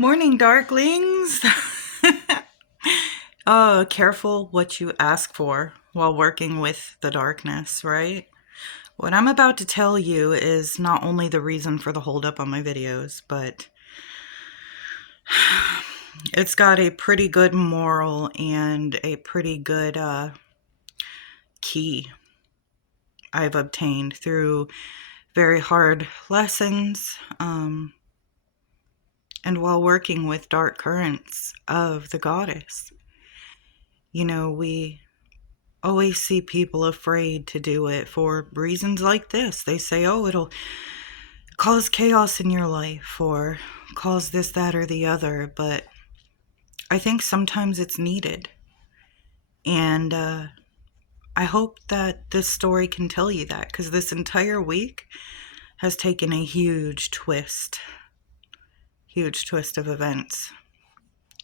Morning, darklings. Oh, careful what you ask for while working with the darkness, right? What I'm about to tell you is not only the reason for the holdup on my videos, but it's got a pretty good moral and a pretty good key I've obtained through very hard lessons and while working with dark currents of the goddess. We always see people afraid to do it for reasons like this. They say, oh, it'll cause chaos in your life or cause this, that, or the other. But I think sometimes it's needed. And I hope that this story can tell you that, because this entire week has taken a huge twist of events.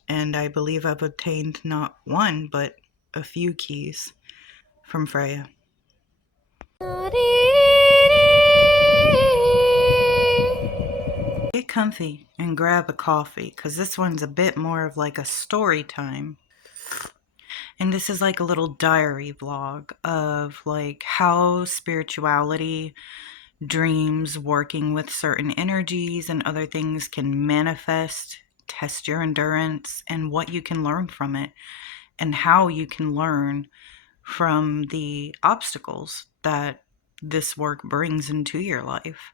And I believe I've obtained not one, but a few keys from Freyja. Get comfy and grab a coffee, because this one's a bit more of like a story time. And this is like a little diary vlog of like how spirituality, dreams, working with certain energies and other things can manifest, test your endurance, and what you can learn from it, and how you can learn from the obstacles that this work brings into your life.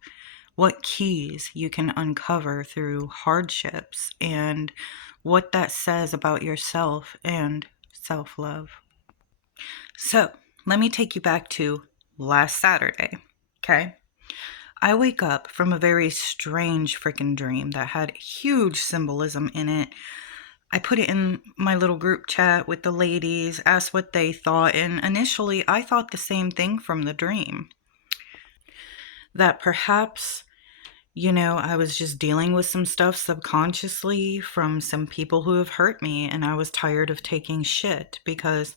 What keys you can uncover through hardships, and what that says about yourself and self-love. So, let me take you back to last Saturday, okay? I wake up from a very strange freaking dream that had huge symbolism in it. I put it in my little group chat with the ladies, asked what they thought, and initially I thought the same thing from the dream. That perhaps I was just dealing with some stuff subconsciously from some people who have hurt me, and I was tired of taking shit because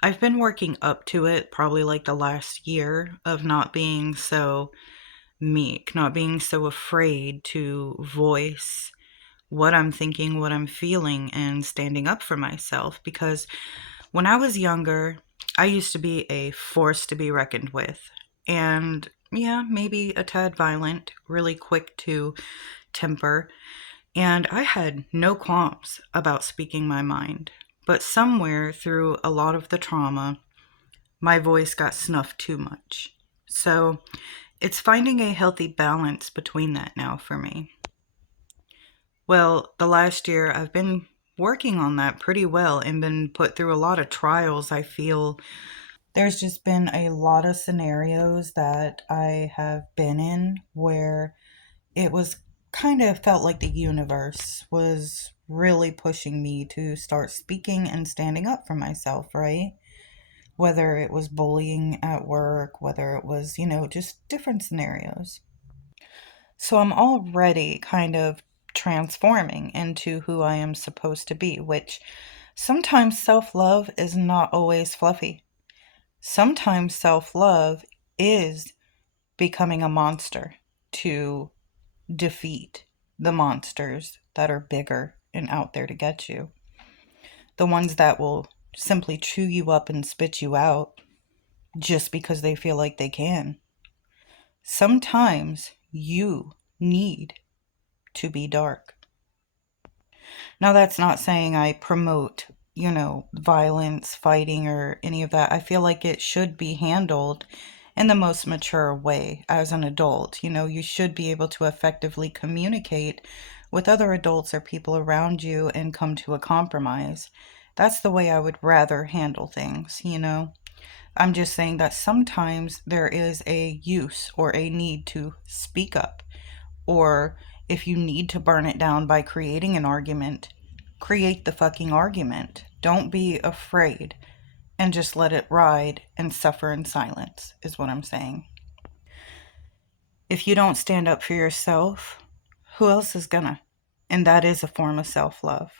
I've been working up to it probably like the last year of not being so meek, not being so afraid to voice what I'm thinking, what I'm feeling, and standing up for myself. Because when I was younger, I used to be a force to be reckoned with. And yeah, maybe a tad violent, really quick to temper. And I had no qualms about speaking my mind. But somewhere through a lot of the trauma, my voice got snuffed too much. So it's finding a healthy balance between that now for me. Well, the last year I've been working on that pretty well and been put through a lot of trials. I feel there's just been a lot of scenarios that I have been in where it was kind of felt like the universe was really pushing me to start speaking and standing up for myself, right? Whether it was bullying at work, whether it was, just different scenarios. So I'm already kind of transforming into who I am supposed to be, which sometimes self love is not always fluffy. Sometimes self love is becoming a monster to defeat the monsters that are bigger and out there to get you. The ones that will simply chew you up and spit you out just because they feel like they can. Sometimes you need to be dark. Now, that's not saying I promote, violence, fighting, or any of that. I feel like it should be handled in the most mature way as an adult. You should be able to effectively communicate with other adults or people around you and come to a compromise. That's the way I would rather handle things. I'm just saying that sometimes there is a use or a need to speak up, or if you need to burn it down by creating an argument, create the fucking argument. Don't be afraid and just let it ride and suffer in silence, is what I'm saying. If you don't stand up for yourself, who else is gonna? And that is a form of self-love.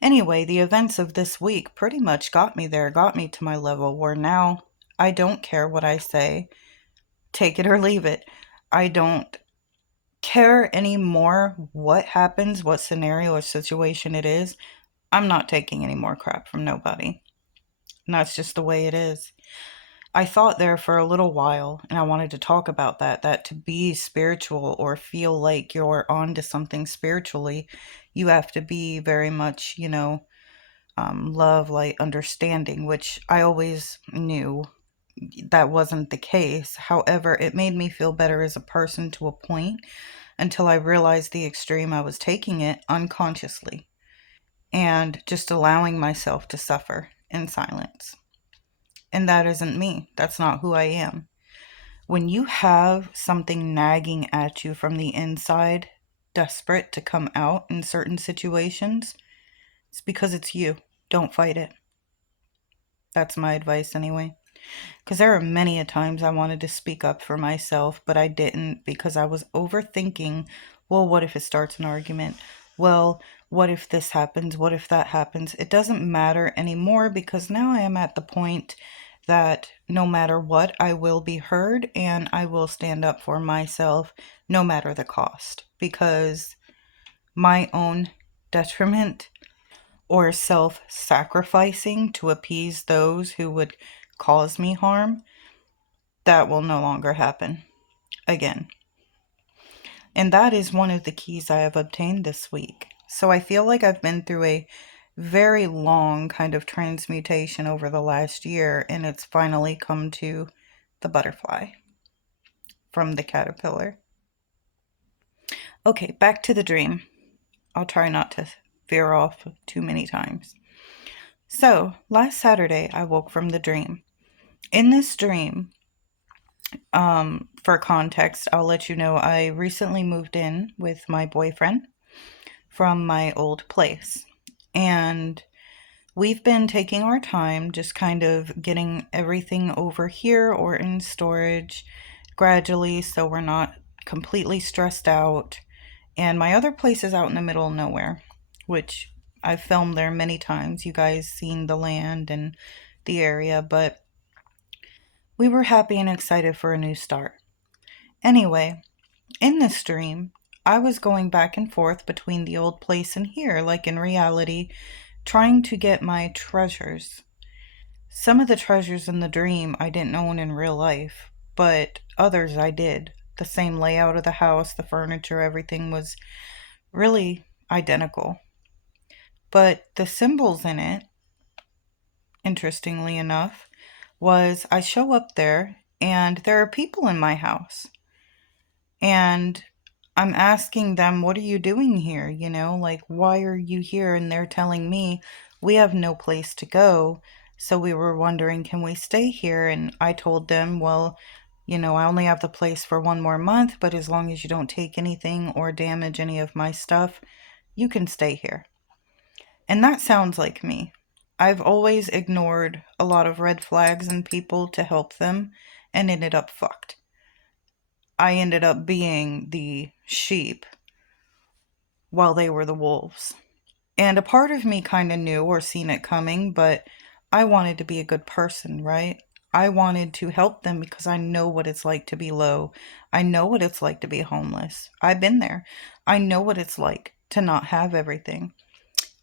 Anyway, the events of this week pretty much got me there, got me to my level where now I don't care what I say. Take it or leave it. I don't care anymore what happens, what scenario or situation it is. I'm not taking any more crap from nobody. And that's just the way it is. I thought there for a little while, and I wanted to talk about that to be spiritual or feel like you're onto something spiritually, you have to be very much, love, light, understanding, which I always knew that wasn't the case. However, it made me feel better as a person to a point until I realized the extreme I was taking it unconsciously and just allowing myself to suffer in silence. And that isn't me. That's not who I am. When you have something nagging at you from the inside, desperate to come out in certain situations, it's because it's you. Don't fight it. That's my advice anyway. Because there are many a times I wanted to speak up for myself, but I didn't because I was overthinking, well, what if it starts an argument? Well, what if this happens? What if that happens? It doesn't matter anymore because now I am at the point that no matter what, I will be heard and I will stand up for myself no matter the cost. Because my own detriment or self sacrificing to appease those who would cause me harm, that will no longer happen again. And that is one of the keys I have obtained this week. So I feel like I've been through a very long kind of transmutation over the last year, and it's finally come to the butterfly from the caterpillar. Okay, back to the dream. I'll try not to veer off too many times. So, last Saturday, I woke from the dream. In this dream, for context, I'll let you know I recently moved in with my boyfriend from my old place. And we've been taking our time, just kind of getting everything over here or in storage gradually so we're not completely stressed out. And my other place is out in the middle of nowhere, which I've filmed there many times. You guys seen the land and the area, but we were happy and excited for a new start. Anyway, in this dream, I was going back and forth between the old place and here, like in reality, trying to get my treasures. Some of the treasures in the dream I didn't own in real life, but others I did. The same layout of the house, the furniture, everything was really identical. But the symbols in it, interestingly enough, was I show up there and there are people in my house. And I'm asking them, what are you doing here? Like, why are you here? And they're telling me, we have no place to go. So we were wondering, can we stay here? And I told them, well, I only have the place for 1 more month, but as long as you don't take anything or damage any of my stuff, you can stay here. And that sounds like me. I've always ignored a lot of red flags in people to help them and ended up fucked. I ended up being the sheep while they were the wolves. And a part of me kind of knew or seen it coming, but I wanted to be a good person, right? I wanted to help them because I know what it's like to be low. I know what it's like to be homeless. I've been there. I know what it's like to not have everything.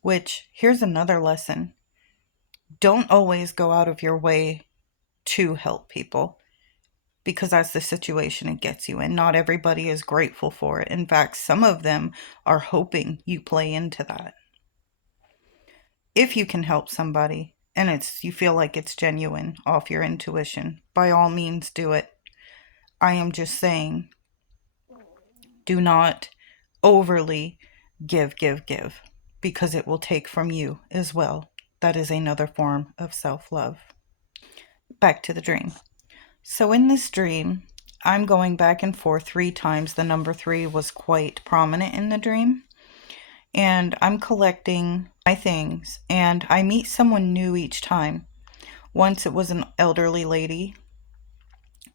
Which, here's another lesson. Don't always go out of your way to help people because that's the situation it gets you in. Not everybody is grateful for it. In fact, some of them are hoping you play into that. If you can help somebody and you feel like it's genuine off your intuition, by all means do it. I am just saying, do not overly give, because it will take from you as well. That is another form of self-love. Back to the dream. So in this dream, I'm going back and forth 3 times. The number 3 was quite prominent in the dream. And I'm collecting my things, and I meet someone new each time. Once it was an elderly lady.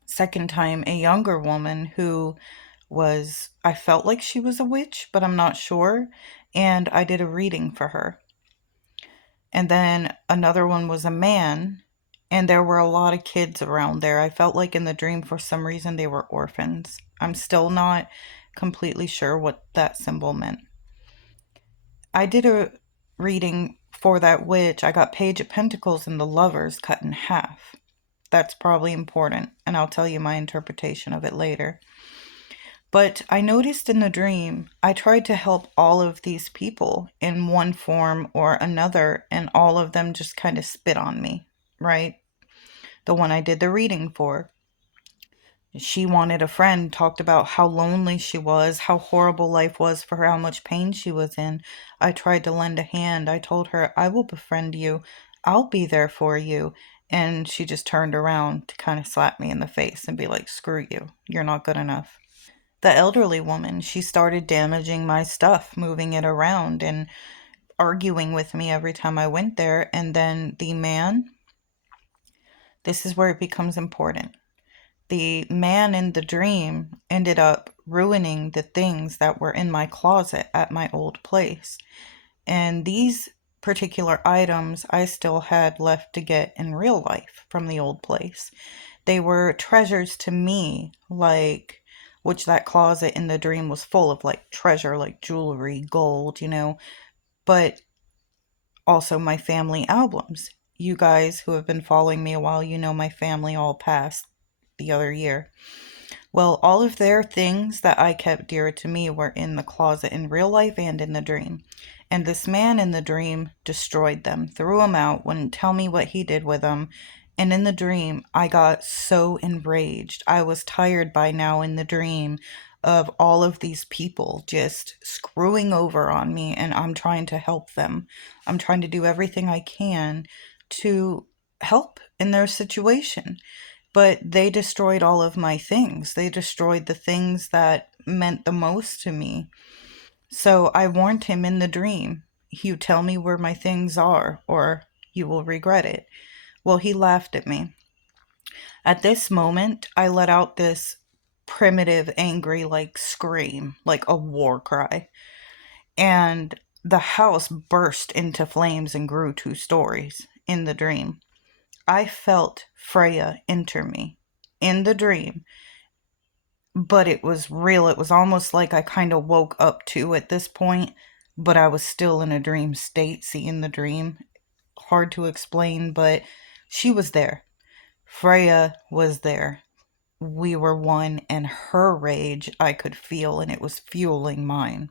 Second time, a younger woman who I felt like she was a witch, but I'm not sure. And I did a reading for her. And then another one was a man, and there were a lot of kids around there. I felt like in the dream, for some reason, they were orphans. I'm still not completely sure what that symbol meant. I did a reading for that witch. I got Page of Pentacles and the Lovers cut in half. That's probably important, and I'll tell you my interpretation of it later. But I noticed in the dream, I tried to help all of these people in one form or another, and all of them just kind of spit on me, right? The one I did the reading for. She wanted a friend, talked about how lonely she was, how horrible life was for her, how much pain she was in. I tried to lend a hand. I told her, I will befriend you. I'll be there for you. And she just turned around to kind of slap me in the face and be like, screw you. You're not good enough. The elderly woman, she started damaging my stuff, moving it around and arguing with me every time I went there. And then the man, this is where it becomes important. The man in the dream ended up ruining the things that were in my closet at my old place. And these particular items I still had left to get in real life from the old place. They were treasures to me, like, which that closet in the dream was full of, like treasure, like jewelry, gold, but also my family albums. You guys who have been following me a while, my family all passed the other year. Well, all of their things that I kept dear to me were in the closet in real life and in the dream. And this man in the dream destroyed them, threw them out, wouldn't tell me what he did with them. And in the dream, I got so enraged. I was tired by now in the dream of all of these people just screwing over on me, and I'm trying to help them. I'm trying to do everything I can to help in their situation. But they destroyed all of my things. They destroyed the things that meant the most to me. So I warned him in the dream, you tell me where my things are, or you will regret it. Well, he laughed at me. At this moment, I let out this primitive, angry, like scream, like a war cry. And the house burst into flames and grew 2 stories in the dream. I felt Freyja enter me in the dream, but it was real. It was almost like I kind of woke up too at this point, but I was still in a dream state, seeing the dream. Hard to explain, but she was there. Freyja was there. We were one, and her rage I could feel, and it was fueling mine.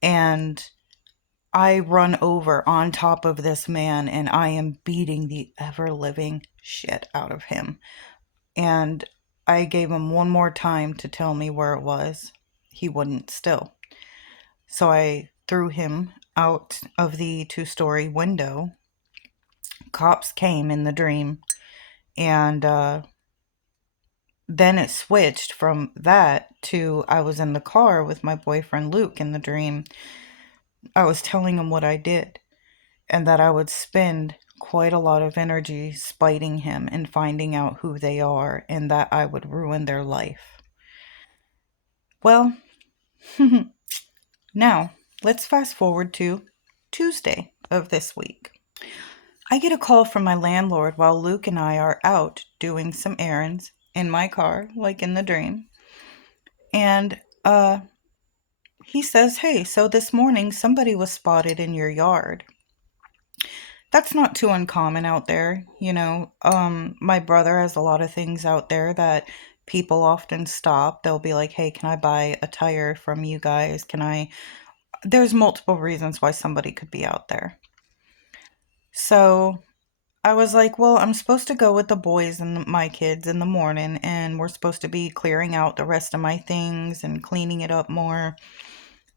And I run over on top of this man, and I am beating the ever-living shit out of him. And I gave him one more time to tell me where it was. He wouldn't still. So I threw him out of the 2-story window. Cops came in the dream, and then it switched from that to I was in the car with my boyfriend Luke in the dream. I was telling him what I did, and that I would spend quite a lot of energy spiting him and finding out who they are, and that I would ruin their life. Well, now let's fast forward to Tuesday of this week. I get a call from my landlord while Luke and I are out doing some errands in my car, like in the dream. And he says, hey, so this morning somebody was spotted in your yard. That's not too uncommon out there, my brother has a lot of things out there that people often stop. They'll be like, hey, can I buy a tire from you guys? There's multiple reasons why somebody could be out there. So I was like, well, I'm supposed to go with the boys and my kids in the morning, and we're supposed to be clearing out the rest of my things and cleaning it up more.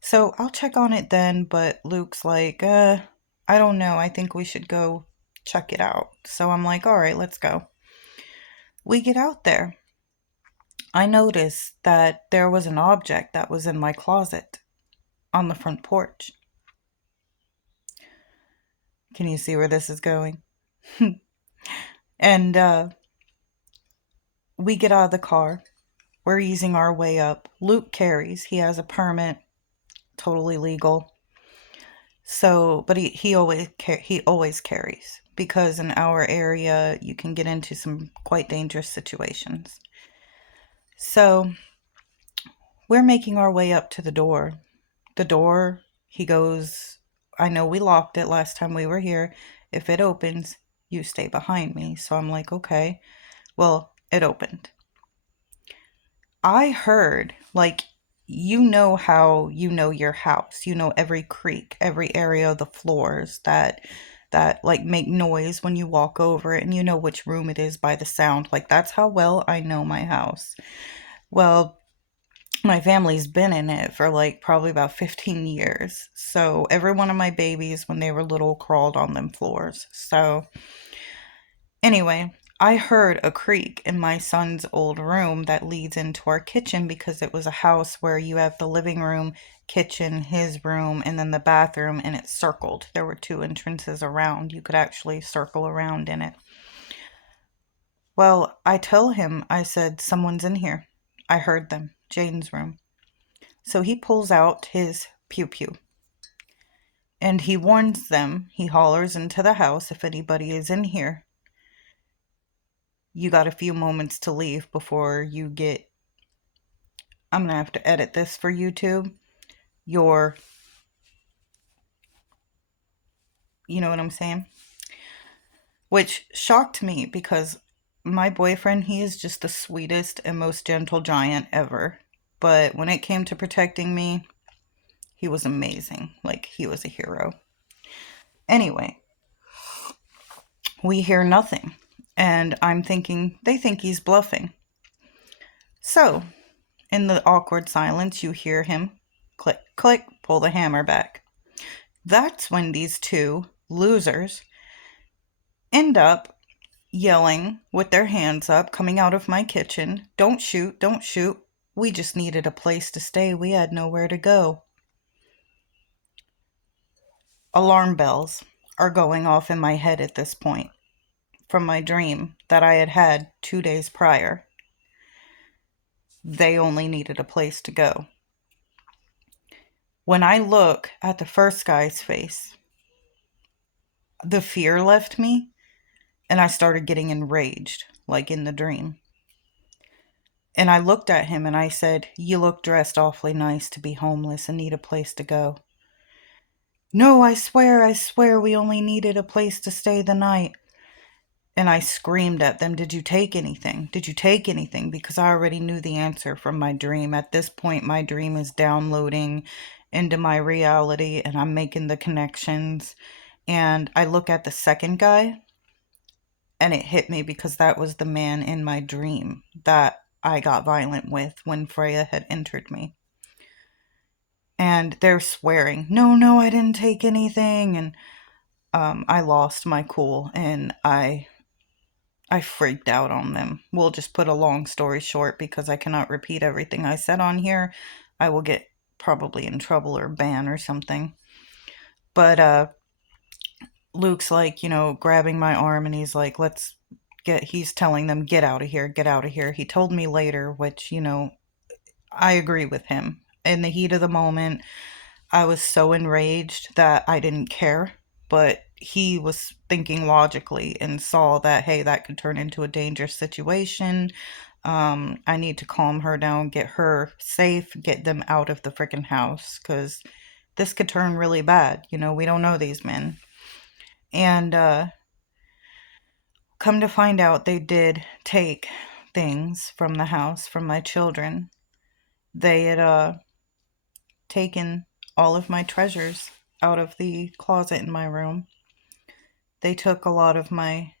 So I'll check on it then, but Luke's like, I don't know. I think we should go check it out. So I'm like, all right, let's go. We get out there. I noticed that there was an object that was in my closet on the front porch. Can you see where this is going? And we get out of the car. We're easing our way up. Luke carries. He has a permit, totally legal. So, but he always carries, because in our area you can get into some quite dangerous situations. So We're making our way up to the door. The door, he goes, I know we locked it last time we were here. If it opens, you stay behind me. So I'm like, okay. Well, it opened. I heard, like, you know how you know your house. You know every creak, every area of the floors that like make noise when you walk over it, and you know which room it is by the sound. Like, that's how well I know my house. Well, my family's been in it for like probably about 15 years. So every one of my babies when they were little crawled on them floors. So anyway, I heard a creak in my son's old room that leads into our kitchen, because it was a house where you have the living room, kitchen, his room, and then the bathroom, and it's circled. There were two entrances around. You could actually circle around in it. Well, I tell him, I said, someone's in here. I heard them. Jane's room. So he pulls out his pew pew and he warns them. He hollers into the house, if anybody is in here, you got a few moments to leave before you get, I'm gonna have to edit this for YouTube, your, you know what I'm saying? Which shocked me, because my boyfriend, he is just the sweetest and most gentle giant ever. But when it came to protecting me, he was amazing. Like, he was a hero. Anyway, we hear nothing. And I'm thinking, they think he's bluffing. So, in the awkward silence, you hear him click, click, pull the hammer back. That's when these two losers end up yelling with their hands up, coming out of my kitchen, don't shoot, don't shoot. We just needed a place to stay. We had nowhere to go. Alarm bells are going off in my head at this point from my dream that I had had 2 days prior. They only needed a place to go. When I look at the first guy's face, the fear left me and I started getting enraged, like in the dream. And I looked at him and I said, you look dressed awfully nice to be homeless and need a place to go. No, I swear, we only needed a place to stay the night. And I screamed at them, did you take anything? Did you take anything? Because I already knew the answer from my dream. At this point, my dream is downloading into my reality and I'm making the connections. And I look at the second guy and it hit me, because that was the man in my dream that I got violent with when Freyja had entered me. And they're swearing, no, I didn't take anything. And I lost my cool and I freaked out on them. We'll just put a long story short, because I cannot repeat everything I said on here. I will get probably in trouble or ban or something. But Luke's like, grabbing my arm and he's like, he's telling them, get out of here, get out of here. He told me later, which, I agree with him. In the heat of the moment, I was so enraged that I didn't care, but he was thinking logically and saw that, hey, that could turn into a dangerous situation. I need to calm her down, get her safe, get them out of the freaking house, because this could turn really bad. We don't know these men. And come to find out, they did take things from the house, from my children. They had taken all of my treasures out of the closet in my room. They took a lot of my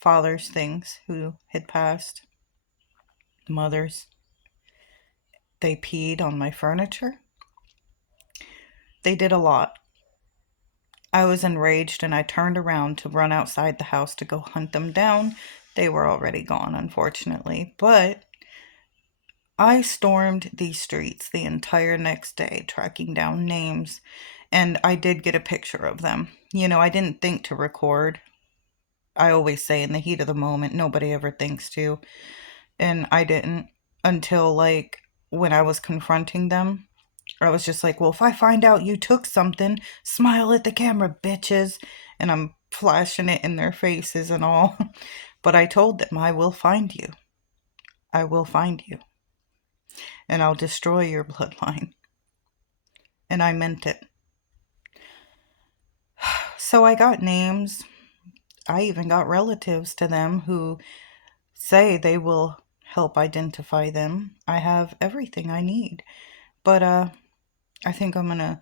father's things who had passed, mother's. They peed on my furniture. They did a lot. I was enraged and I turned around to run outside the house to go hunt them down. They were already gone, unfortunately. But I stormed these streets the entire next day, tracking down names. And I did get a picture of them. I didn't think to record. I always say in the heat of the moment, nobody ever thinks to. And I didn't until like when I was confronting them. I was just like, well, if I find out you took something, smile at the camera, bitches. And I'm flashing it in their faces and all. But I told them, I will find you. I will find you. and I'll destroy your bloodline. And I meant it. So I got names. I even got relatives to them who say they will help identify them. I have everything I need. But I think I'm going to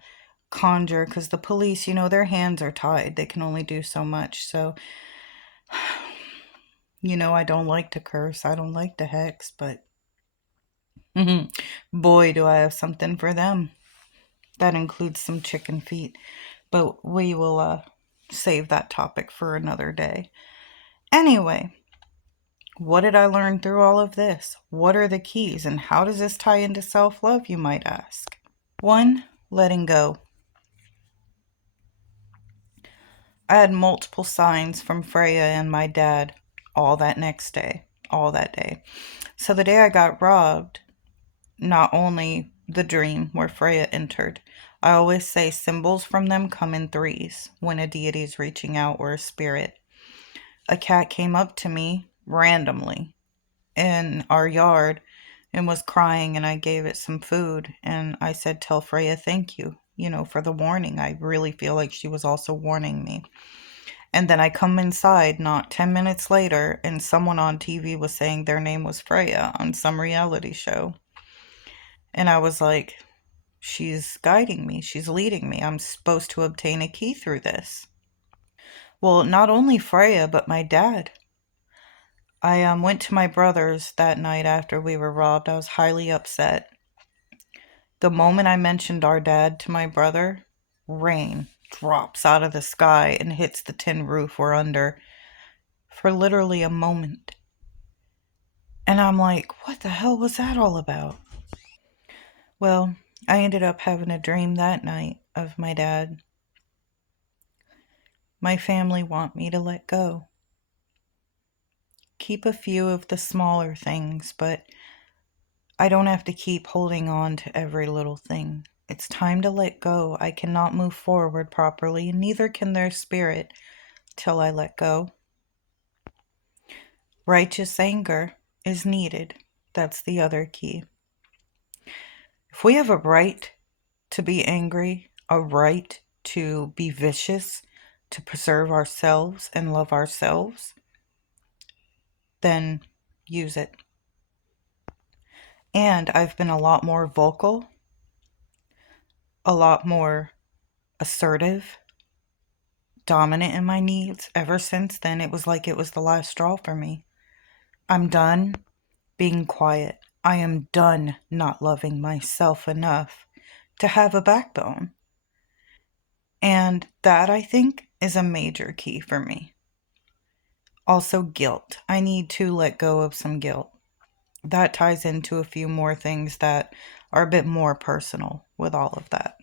conjure because the police, their hands are tied. They can only do so much. So, I don't like to curse. I don't like to hex, but boy, do I have something for them. That includes some chicken feet. But we will save that topic for another day. Anyway, what did I learn through all of this? What are the keys and how does this tie into self-love, you might ask? One, letting go. I had multiple signs from Freyja and my dad all that next day, all that day. So the day I got robbed, not only the dream where Freyja entered, I always say symbols from them come in threes when a deity is reaching out or a spirit. A cat came up to me randomly in our yard and was crying, and I gave it some food and I said, "Tell Freyja thank you, for the warning." I really feel like she was also warning me. And then I come inside not 10 minutes later, and someone on TV was saying their name was Freyja on some reality show. And I was like, she's guiding me, she's leading me. I'm supposed to obtain a key through this. Well, not only Freyja, but my dad. I went to my brother's that night after we were robbed. I was highly upset. The moment I mentioned our dad to my brother, rain drops out of the sky and hits the tin roof we're under for literally a moment. And I'm like, what the hell was that all about? Well, I ended up having a dream that night of my dad. My family want me to let go. Keep a few of the smaller things, but I don't have to keep holding on to every little thing. It's time to let go. I cannot move forward properly, and neither can their spirit till I let go. Righteous anger is needed. That's the other key. If we have a right to be angry, a right to be vicious, to preserve ourselves and love ourselves, then use it. And I've been a lot more vocal, a lot more assertive, dominant in my needs. Ever since then, it was like it was the last straw for me. I'm done being quiet. I am done not loving myself enough to have a backbone. And that, I think, is a major key for me. Also, guilt. I need to let go of some guilt. That ties into a few more things that are a bit more personal with all of that.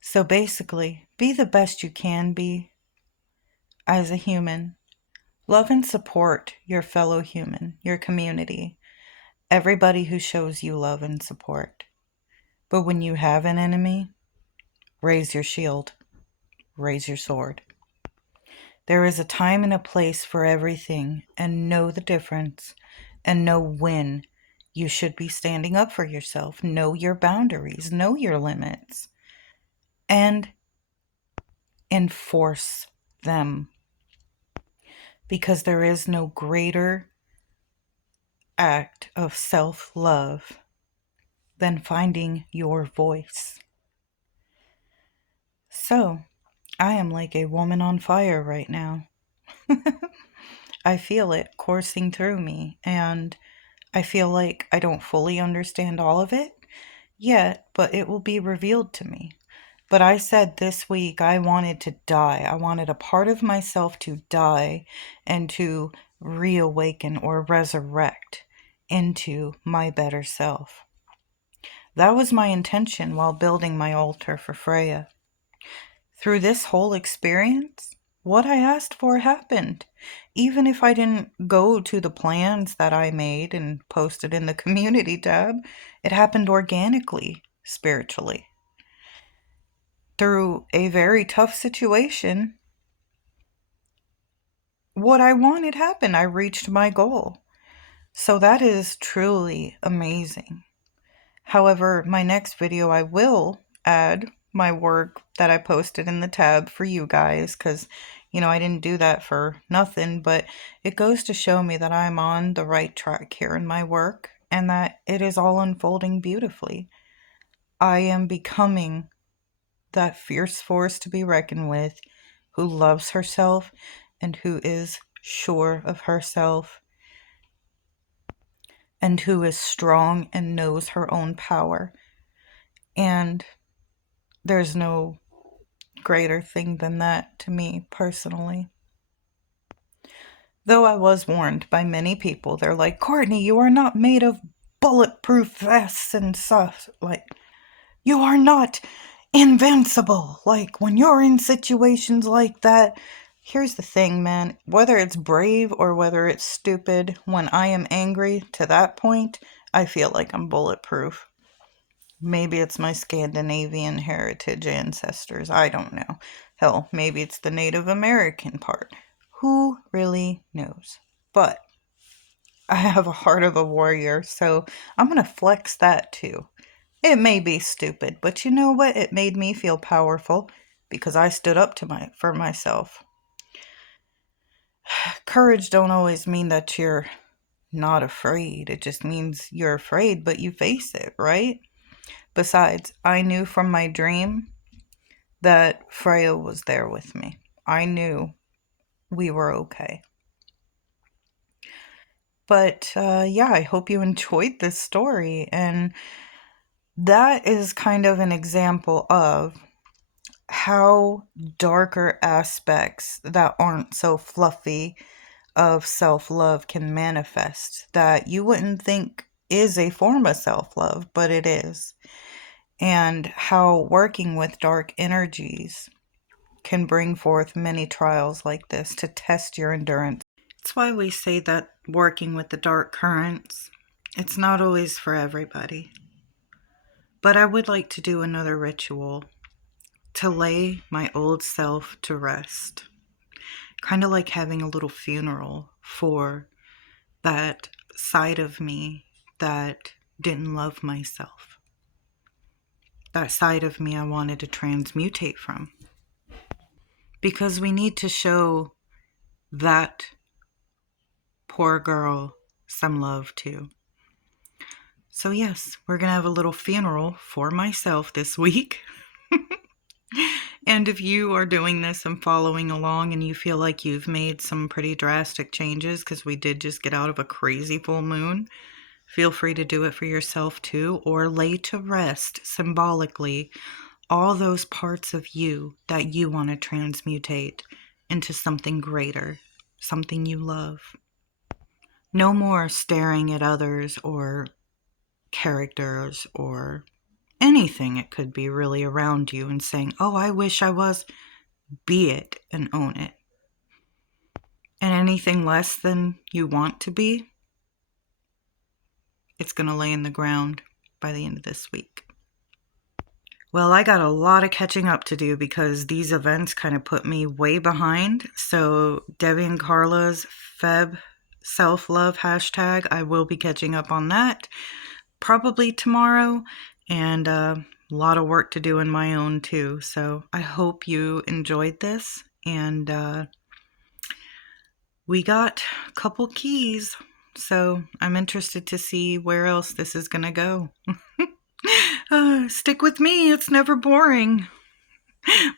So basically, be the best you can be as a human. Love and support your fellow human, your community, everybody who shows you love and support. But when you have an enemy, raise your shield, raise your sword. There is a time and a place for everything, and know the difference, and know when you should be standing up for yourself. Know your boundaries, know your limits, and enforce them. Because there is no greater act of self-love than finding your voice. So, I am like a woman on fire right now. I feel it coursing through me, and I feel like I don't fully understand all of it yet, but it will be revealed to me. But I said this week I wanted to die. I wanted a part of myself to die and to reawaken or resurrect into my better self. That was my intention while building my altar for Freyja. Through this whole experience, what I asked for happened. Even if I didn't go to the plans that I made and posted in the community tab, it happened organically, spiritually. Through a very tough situation, what I wanted happened. I reached my goal. So that is truly amazing. However, my next video, I will add my work that I posted in the tab for you guys because, I didn't do that for nothing, but it goes to show me that I'm on the right track here in my work and that it is all unfolding beautifully. I am becoming that fierce force to be reckoned with who loves herself and who is sure of herself and who is strong and knows her own power. And there's no greater thing than that to me personally. Though I was warned by many people, they're like, Courtney, you are not made of bulletproof vests and stuff. Like, you are not invincible. Like, when you're in situations like that, here's the thing, man. Whether it's brave or whether it's stupid, when I am angry to that point, I feel like I'm bulletproof. Maybe it's my Scandinavian heritage ancestors. I don't know. Hell, maybe it's the Native American part. Who really knows? But I have a heart of a warrior, so I'm going to flex that too. It may be stupid, but you know what? It made me feel powerful because I stood up for myself. Courage don't always mean that you're not afraid. It just means you're afraid, but you face it, right? Besides, I knew from my dream that Freyja was there with me. I knew we were okay. But yeah, I hope you enjoyed this story. And that is kind of an example of how darker aspects that aren't so fluffy of self-love can manifest that you wouldn't think is a form of self-love, but it is. And how working with dark energies can bring forth many trials like this to test your endurance. That's why we say that working with the dark currents, it's not always for everybody. But I would like to do another ritual to lay my old self to rest. Kind of like having a little funeral for that side of me that didn't love myself. That side of me I wanted to transmutate from. Because we need to show that poor girl some love too. So yes, we're going to have a little funeral for myself this week. And if you are doing this and following along and you feel like you've made some pretty drastic changes, because we did just get out of a crazy full moon, feel free to do it for yourself too, or lay to rest symbolically all those parts of you that you want to transmutate into something greater, something you love. No more staring at others or characters or anything it could be really around you and saying, oh, I wish I was. Be it and own it. And anything less than you want to be, it's going to lay in the ground by the end of this week. Well, I got a lot of catching up to do because these events kind of put me way behind. So Debbie and Carla's Feb self-love hashtag, I will be catching up on that probably tomorrow. And a lot of work to do in my own too. So I hope you enjoyed this. And we got a couple keys. So I'm interested to see where else this is going to go. Stick with me. It's never boring.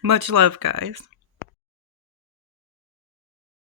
Much love, guys.